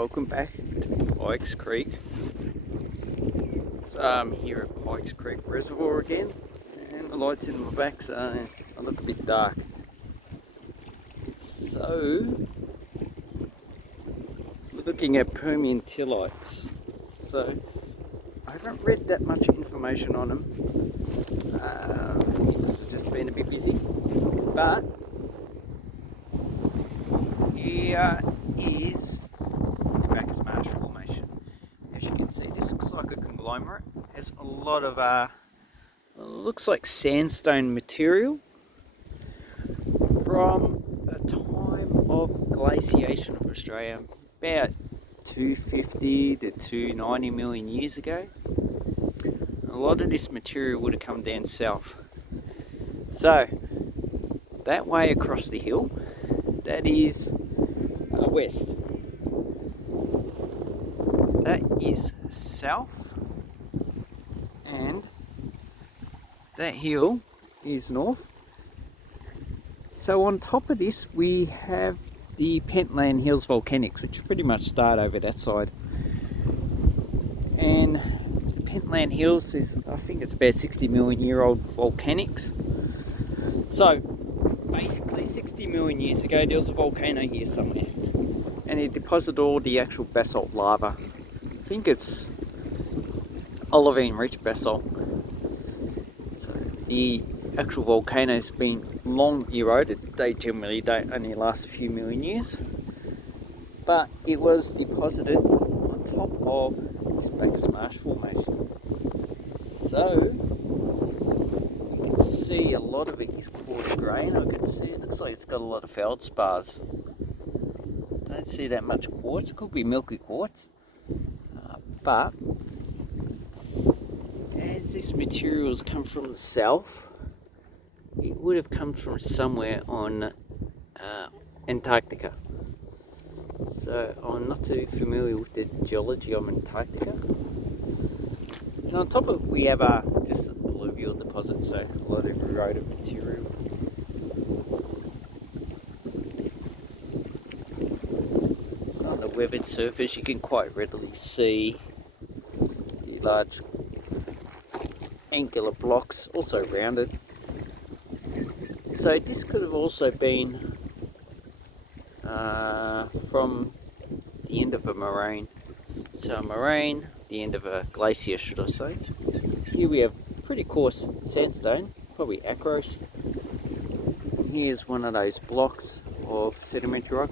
welcome back to Pikes Creek. So I'm here at Pikes Creek Reservoir again, and the lights in my back so I look a bit dark. So we're looking at Permian tillites. So I haven't read that much information on them because it's just been a bit busy, but here is the Bacchus Marsh Formation. As you can see, this looks like a conglomerate. It has a lot of looks like sandstone material from a time of glaciation of Australia, about 250 to 290 million years ago. A lot of this material would have come down south. So that way across the hill, that is west. That is south, and that hill is north. So on top of this we have the Pentland Hills Volcanics, which pretty much start over that side. And the Pentland Hills is, I think it's about 60 million year old volcanics. So basically 60 million years ago there was a volcano here somewhere, and it deposited all the actual basalt lava. I think it's olivine rich basalt. So the actual volcano has been long eroded. They generally don't only last a few million years, but it was deposited on top of this Bacchus Marsh Formation. So you can see a lot of it is coarse grain. I can see it looks like it's got a lot of feldspars. Don't see that much quartz. It could be milky quartz, but as this material has come from the south, it would have come from somewhere on Antarctica. So I'm not too familiar with the geology of Antarctica. And on top of it we have just a alluvial deposit, so a lot of eroded material. So on the weathered surface you can quite readily see the large angular blocks, also rounded. So this could have also been from the end of a moraine. So a moraine, the end of a glacier should I say. Here we have pretty coarse sandstone, probably acros. Here's one of those blocks of sedimentary rock.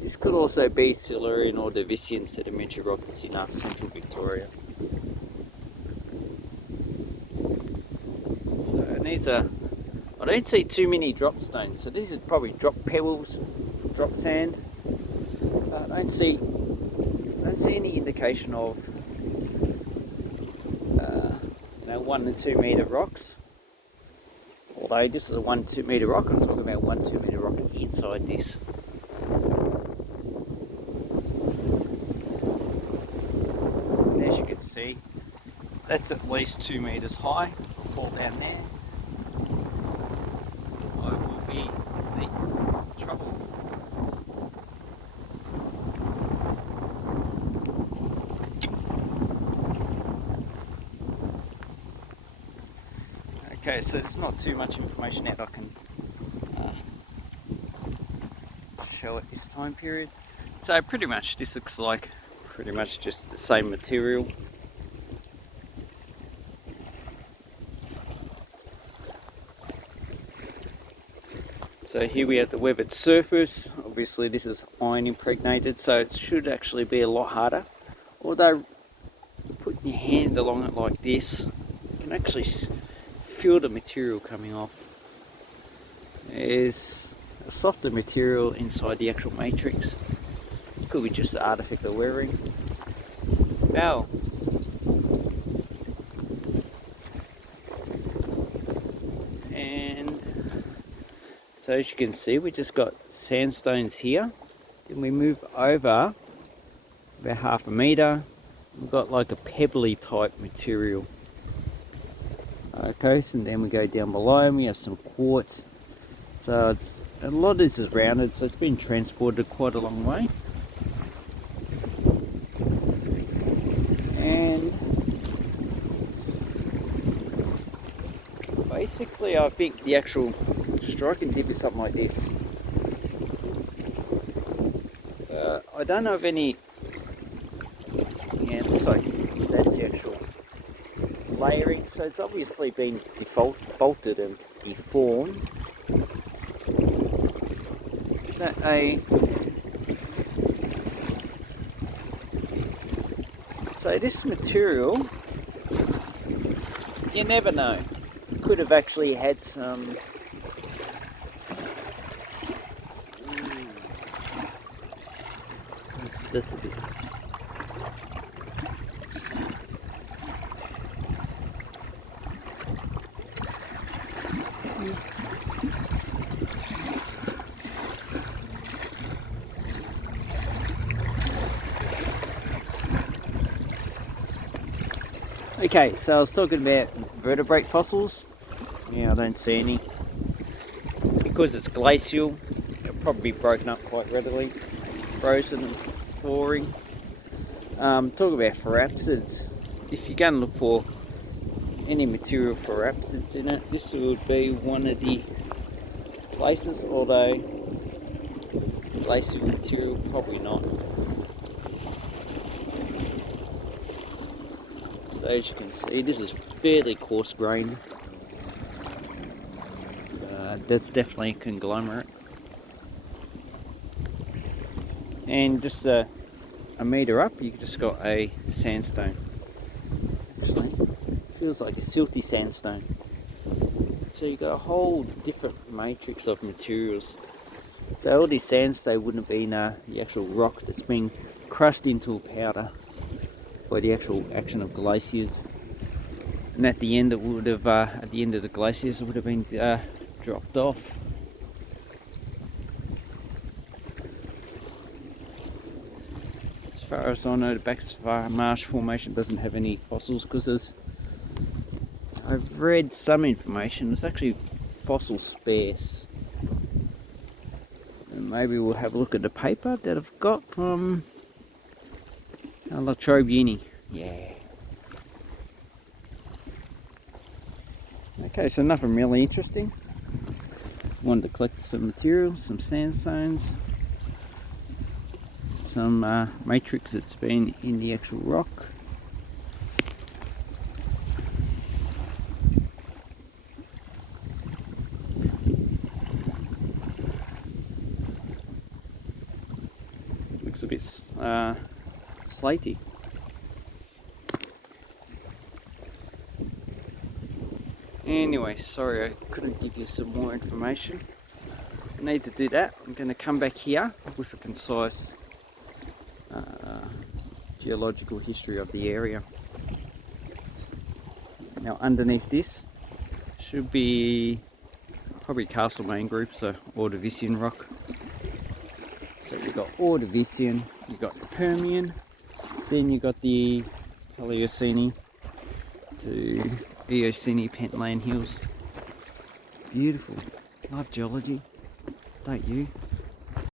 This could also be Silurian or Davician sedimentary rock that's in central Victoria. So and these are, I don't see too many drop stones, so this is probably drop pebbles, drop sand. I don't see any indication of 1 to 2 meter rocks. Although this is a 1 to 2 meter rock, I'm talking about 1 to 2 meter rock inside this. And as you can see, that's at least 2 meters high. I'll fall down there. I will be in deep trouble. Okay, so there's not too much information that I can show at this time period. So pretty much this looks like pretty much just the same material. So here we have the weathered surface. Obviously this is iron impregnated, so it should actually be a lot harder. Although putting your hand along it like this, you can actually feel the material coming off. There's a softer material inside the actual matrix. It could be just the artifact of weathering. Now, and so as you can see, we just got sandstones here. Then we move over about half a meter. We've got like a pebbly type material. Okay, so then we go down below and we have some quartz. So it's a lot of this is rounded, so it's been transported quite a long way. basically I think the actual strike and dip is something like this. I don't know of any. Yeah, it looks like that's the actual layering. So it's obviously been bolted and deformed. Is that a? So this material, you never know. Could have actually had some. That's a bit. Okay, so I was talking about vertebrate fossils. Yeah, I don't see any. Because it's glacial, it'll probably be broken up quite readily, frozen and thawing. Talk about pharapsids. If you're going to look for any material pharapsids in it, this would be one of the places, although glacial material, probably not. So as you can see, this is fairly coarse grained. That's definitely a conglomerate. And just a metre up, you just got a sandstone. Actually, feels like a silty sandstone. So you got a whole different matrix of materials. So all this sandstone wouldn't have been the actual rock that's been crushed into a powder by the actual action of glaciers. And at the end, it would have at the end of the glaciers, it would have been dropped off. As far as I know, the Bacchus Marsh Formation doesn't have any fossils because I've read some information. It's actually fossil sparse. And maybe we'll have a look at the paper that I've got from La Trobe Uni. Yeah. Okay, so nothing really interesting. Wanted to collect some material, some sandstones, some matrix that's been in the actual rock. Looks a bit slaty. Anyway, sorry I couldn't give you some more information. I need to do that. I'm going to come back here with a concise geological history of the area. Now underneath this should be probably Castlemaine group, so Ordovician rock. So you've got Ordovician, you've got the Permian, then you've got the Paleocene to Eocene Pentland hills. Beautiful. Love geology, don't you?